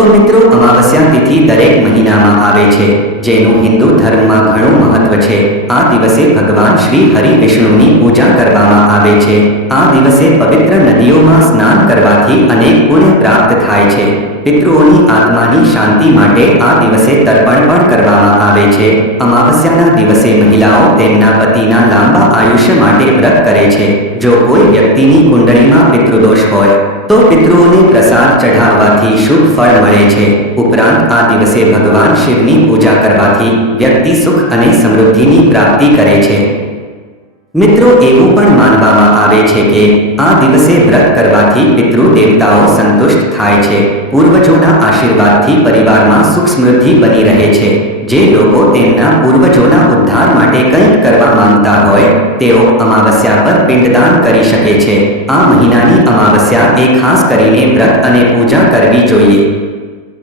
તો મિત્રો, અમાવસ્યા તિથિ દરેક મહિનામાં આવે છે, જેનું હિન્દુ ધર્મમાં ઘણું મહત્વ છે. આ દિવસે ભગવાન શ્રી હરિ વિષ્ણુની પૂજા કરવામાં આવે છે. આ દિવસે પવિત્ર નદીઓમાં સ્નાન કરવાથી અનેક પુણ્ય પ્રાપ્ત થાય છે. પિતૃઓની આત્માની શાંતિ માટે આ દિવસે તર્પણ પણ કરવામાં આવે છે. અમાવસ્યાના દિવસે મહિલાઓ તેમના પતિના લાંબા આયુષ્ય માટે વ્રત કરે છે. જો કોઈ વ્યક્તિની કુંડળીમાં પિતૃદોષ હોય તો પિતૃઓને પ્રસાદ ચઢાવવાથી શુભ ફળ મળે છે. ઉપરાંત આ દિવસે ભગવાન શિવની પૂજા કરવાથી વ્યક્તિ સુખ અને સમૃદ્ધિની પ્રાપ્તિ કરે છે. મિત્રો, એવું પણ માનવામાં આવે છે કે આ દિવસે વ્રત કરવાથી પિતૃ દેવતાઓ સંતુષ્ટ થાય છે. પૂર્વજોના આશીર્વાદથી પરિવારમાં સુખ બની રહે છે. જે લોકો તેમના પૂર્વજોના ઉદ્ધાર માટે કંઈક કરવા માંગતા હોય, તેઓ અમાવસ્યા પર પિંડદાન કરી શકે છે. આ મહિનાની અમાવસ્યા એ ખાસ કરીને વ્રત અને પૂજા કરવી જોઈએ.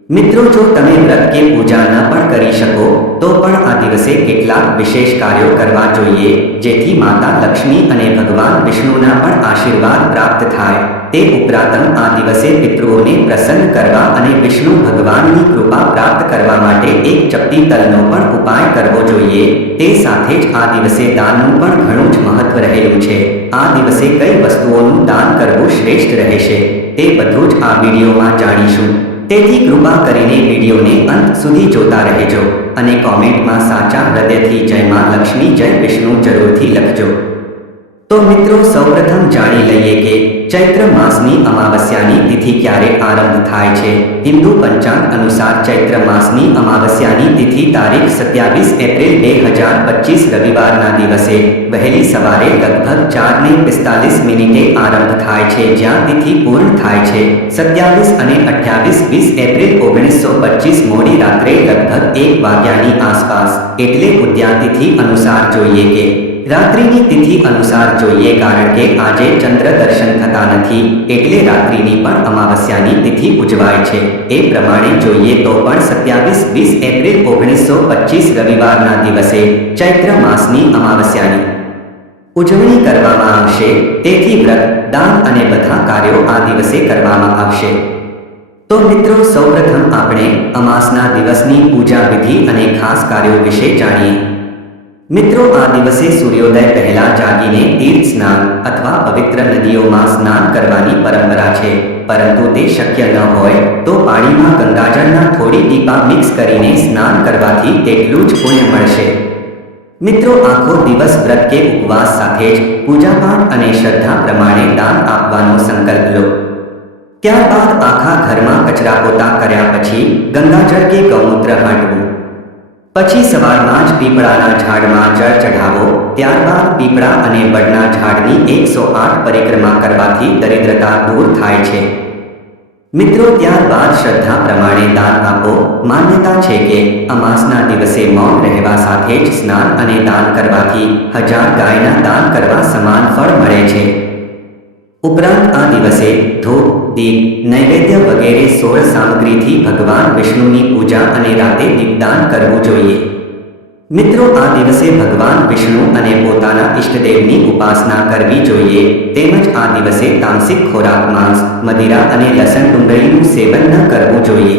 મિત્રો, જો તમે વ્રત કે પૂજા ન પણ કરી શકો, તો પણ આ દિવસે કેટલાક વિશેષ કાર્યો કરવા જોઈએ, જેથી માતા લક્ષ્મી અને ભગવાન વિષ્ણુના પણ આશીર્વાદ પ્રાપ્ત થાય. તે ઉપરાંત આ દિવસે પિતૃઓને પ્રસન્ન કરવા અને વિષ્ણુ ભગવાનની કૃપા પ્રાપ્ત કરવા માટે એક ચપટી તલનો પણ ઉપાય કરવો જોઈએ. તે સાથે જ આ દિવસે દાનનું પણ ઘણું જ મહત્વ રહેલું છે. આ દિવસે કઈ વસ્તુઓનું દાન કરવું શ્રેષ્ઠ રહેશે તે બધું જ આ વિડીયોમાં જાણીશું. તેથી કૃપા કરીને વિડીયોને અંત સુધી જોતા રહેજો અને કોમેન્ટમાં સાચા હૃદયથી જય મા લક્ષ્મી, જય વિષ્ણુ જરૂરથી લખજો. તો મિત્રો સૌપ્રથમ જાણી લઈએ કે ચૈત્ર માસની અમાવસ્યાની તિથિ ક્યારે આરંભ થાય છે? હિન્દુ પંચાંગ અનુસાર ચૈત્ર માસની અમાવસ્યાની તિથિ તારીખ સત્યાવીસ એપ્રિલ બે હજાર પચીસ રવિવારના દિવસે. વહેલી સવારે લગભગ ચારને પિસ્તાલીસ મિનિટે આરંભ થાય છે, જ્યાં તિથિ પૂર્ણ થાય છે. સત્યાવીસ અને અઠ્યાવીસ વીસ એપ્રિલ ઓગણીસો પચીસ મોડી રાત્રે લગભગ એક વાગ્યાની આસપાસ. એટલે ઉદ્યાન તિથિ અનુસાર જોઈએ કે રાત્રિની તિથિ અનુસાર જોઈએ કારણ કે આજે ચંદ્ર દર્શન થતા નથી, એટલે રાત્રિની પણ અમાવસ્યાની તિથિ ઉજવાય છે. એ પ્રમાણે જોઈએ તો પણ સત્યાવીસ વીસ એપ્રિલ ઓગણીસો પચીસ રવિવારના દિવસે ચૈત્ર માસની અમાવસ્યાની ઉજવણી કરવામાં આવશે. તેથી વ્રત, દાન અને બધા કાર્યો આ દિવસે કરવામાં આવશે. તો મિત્રો, સૌપ્રથમ આપણે અમાસના દિવસની પૂજા વિધિ અને ખાસ કાર્યો વિશે જાણીએ. મિત્રો, આ દિવસે સૂર્યોદય પહેલા જાગીને તીર્થ સ્નાન અથવા પવિત્ર નદીઓમાં સ્નાન કરવાની પરંપરા છે. પરંતુ તે શક્ય ન હોય તો પાણીમાં ગંગાજળના થોડી ટીપા મિક્સ કરીને સ્નાન કરવાથી તેટલું જ પુણ્ય મળશે. મિત્રો, આખો દિવસ વ્રત કે ઉપવાસ સાથે જ પૂજાપાઠ અને શ્રદ્ધા પ્રમાણે દાન આપવાનો સંકલ્પ લો. ત્યારબાદ આખા ઘરમાં કચરા પોતા કર્યા પછી ગંગાજળ કે ગૌમૂત્ર હાંટવું પછી સવારમાં જ પીપળાના ઝાડમાં જળ ચઢાવો, ત્યારબાદ પીપળા અને બડના ઝાડની એકસો આઠ પરિક્રમા કરવાથી દરિદ્રતા દૂર થાય છે. મિત્રો, ત્યારબાદ શ્રદ્ધા પ્રમાણે દાન આપો. માન્યતા છે કે અમાસના દિવસે મૌન રહેવા સાથે જ સ્નાન અને દાન કરવાથી હજાર ગાયના દાન કરવા સમાન ફળ મળે છે. ઉપરાંત આ દિવસે ધૂપ દીપ નૈવેદ્ય વગેરે સોળ સામગ્રીથી ભગવાન વિષ્ણુની પૂજા અને રાતે દીપદાન કરવું જોઈએ. મિત્રો, આ દિવસે ભગવાન વિષ્ણુ અને પોતાના ઈષ્ટદેવની ઉપાસના કરવી જોઈએ. તેમજ આ દિવસે તામસિક ખોરાક, માંસ, મદિરા અને લસણ ડુંગળીનું સેવન ન કરવું જોઈએ.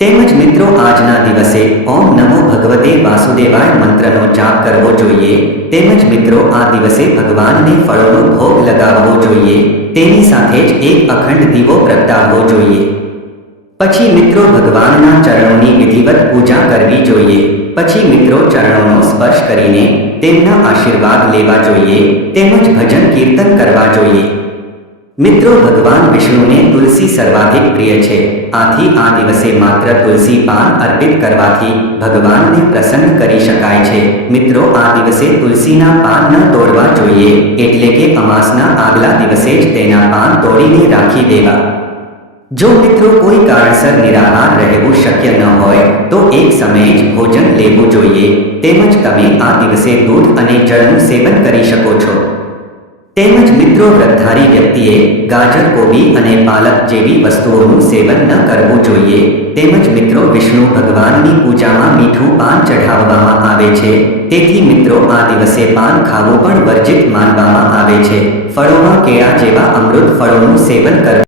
તેમજ મિત્રો, આજના દિવસે ઓમ નમો ભગવતે વાસુદેવાય મંત્રનો જાપ કરવો જોઈએ. તેમજ મિત્રો, આ દિવસે ભગવાનને ફળોનો ભોગ લગાવવો જોઈએ. તેની સાથે જ એક અખંડ દીવો પ્રગટાવવો જોઈએ. પછી મિત્રો, ભગવાનના ચરણોની વિધિવત પૂજા કરવી જોઈએ. પછી મિત્રો, ચરણોનો સ્પર્શ કરીને તેમના આશીર્વાદ લેવા જોઈએ. તેમજ ભજન કીર્તન કરવા જોઈએ. મિત્રો, ભગવાન વિષ્ણુને તુલસી સર્વાધિક પ્રિય છે. આથી આ દિવસે માત્ર તુલસી પાન અર્પિત કરવાથી ભગવાનને પ્રસન્ન કરી શકાય છે. મિત્રો, આ દિવસે તુલસીના પાન ન તોડવા જોઈએ, એટલે કે અમાસના આગલા દિવસે જ તેના પાન તોડીને રાખી દેવા. જો મિત્રો કોઈ કારણસર નિરાહાર રહેવું શક્ય ન હોય, તો એક સમયે જ ભોજન લેવું જોઈએ. તેમજ તમે આ દિવસે દૂધ અને જળનું સેવન કરી શકો છો. તેમજ મિત્રો વ્રતધારી વ્યક્તિએ ગાજર, કોબી અને પાલક જેવી વસ્તુઓનું સેવન ન કરવું જોઈએ. તેમજ મિત્રો વિષ્ણુ ભગવાનની પૂજામાં મીઠું પાન ચઢાવવામાં આવે છે. તેથી મિત્રો આ દિવસે પાન ખાવું પણ વર્જિત માનવામાં આવે છે. ફળોમાં કેળા જેવા અમૃત ફળોનું સેવન કરવું